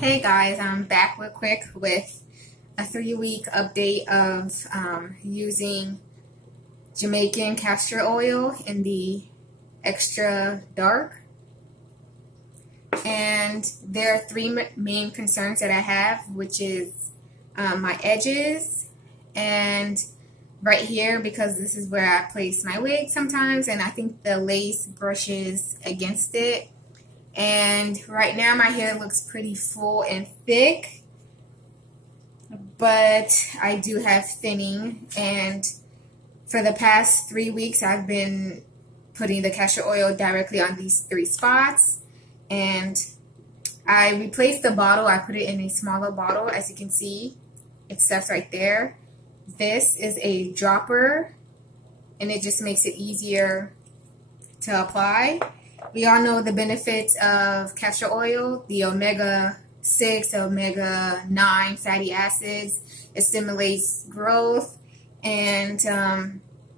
Hey guys, I'm back real quick with a 3-week update of using Jamaican castor oil in the extra dark. And there are three main concerns that I have, which is my edges and right here, because this is where I place my wig sometimes, and I think the lace brushes against it. And right now my hair looks pretty full and thick, but I do have thinning, and for the past 3 weeks I've been putting the castor oil directly on these 3 spots. And I replaced the bottle. I put it in a smaller bottle. As you can see, it says right there. This is a dropper, and it just makes it easier to apply. We all know the benefits of castor oil, the omega-6, omega-9 fatty acids. It stimulates growth, and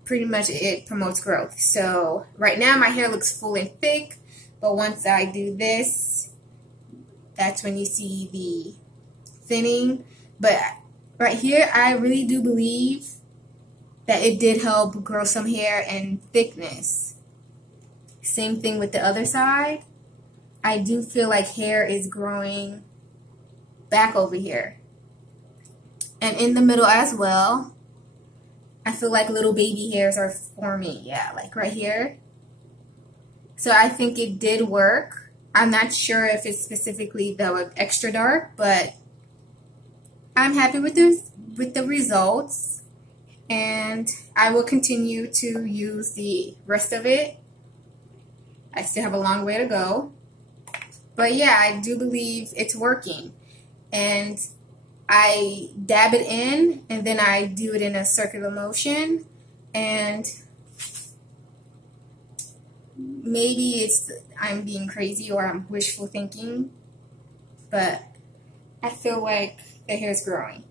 pretty much it promotes growth. So right now my hair looks full and thick, but once I do this, that's when you see the thinning. But right here, I really do believe that it did help grow some hair and thickness. Same thing with the other side. I do feel like hair is growing back over here. And in the middle as well, I feel like little baby hairs are forming. Yeah, like right here. So I think it did work. I'm not sure if it's specifically the extra dark, but I'm happy with the results. And I will continue to use the rest of it. I still have a long way to go. But yeah, I do believe it's working. And I dab it in, and then I do it in a circular motion. And maybe I'm being crazy or I'm wishful thinking, but I feel like the hair's growing.